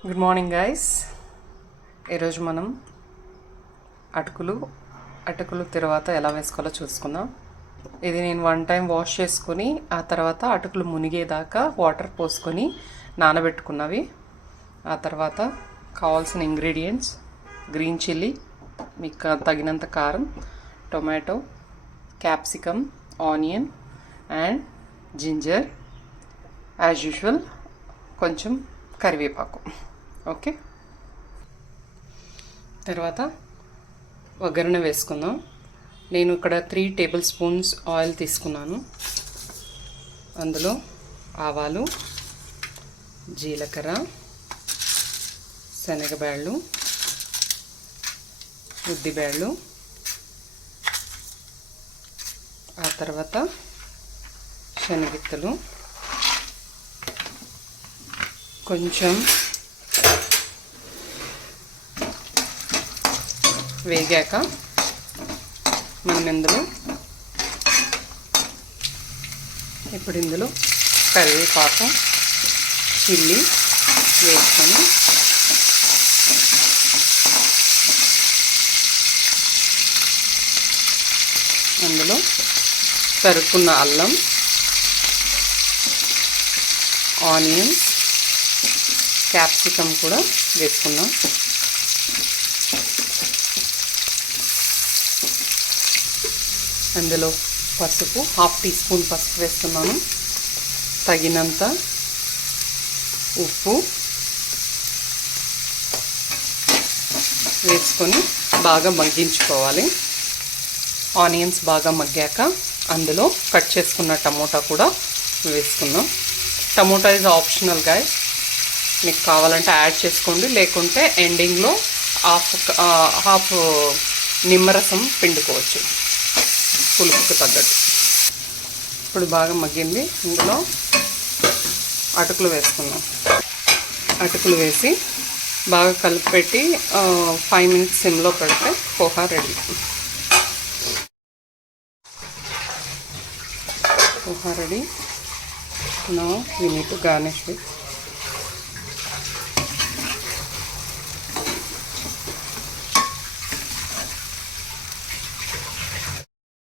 Good morning guys. ఈరోజు మనం అటుకులు తర్వాత ఎలా వేసుకోవాలో చూసుకుందాం. ఇది నేను 1 టైం వాష్ చేసుకుని ఆ తర్వాత అటుకులు మునిగేదాకా వాటర్ పోసుకొని నానబెట్టుకున్నవి. ఆ తర్వాత కావాల్సిన ఇంగ్రీడియంట్స్: గ్రీన్ చిల్లీ, మీకు తగినంత కారం, tomato, capsicum, onion and ginger, as usual కొంచెం కరివేపాకు. ఓకే, తర్వాత ఒగరణ వేసుకుందాం. నేను ఇక్కడ 3 టేబుల్ స్పూన్స్ ఆయిల్ తీసుకున్నాను. అందులో ఆవాలు, జీలకర్ర, శనగబ్యాళ్ళు, ఉద్దిబ్యాళ్ళు, ఆ తర్వాత శనగిత్తలు, కొంచెం వేగాక మనం ఇందులో కరివేపాకు, చిల్లీ వేసుకొని అందులో తరుక్కున్న అల్లం, ఆనియన్స్, క్యాప్సికమ్ కూడా వేసుకుందాం. అందులో పసుపు, 1/2 టీ స్పూన్ పసుపు వేస్తున్నాను. తగినంత ఉప్పు వేసుకొని బాగా మగ్గించుకోవాలి. ఆనియన్స్ బాగా మగ్గాక అందులో కట్ చేసుకున్న టమోటా కూడా వేసుకుందాం. టమోటా ఈజ్ ఆప్షనల్ గాయస్, మీకు కావాలంటే యాడ్ చేసుకోండి, లేకుంటే ఎండింగ్లో హాఫ్ నిమ్మరసం పిండుకోవచ్చు పులుపుకు తగ్గట్టు. ఇప్పుడు బాగా మగ్గింది. ఇందులో అటుకులు వేసుకుందాం. అటుకులు వేసి బాగా కలిపి పెట్టి 5 మినిట్స్ సిమ్లో పెడితే poha ready. Poha ready. Now we need to garnish with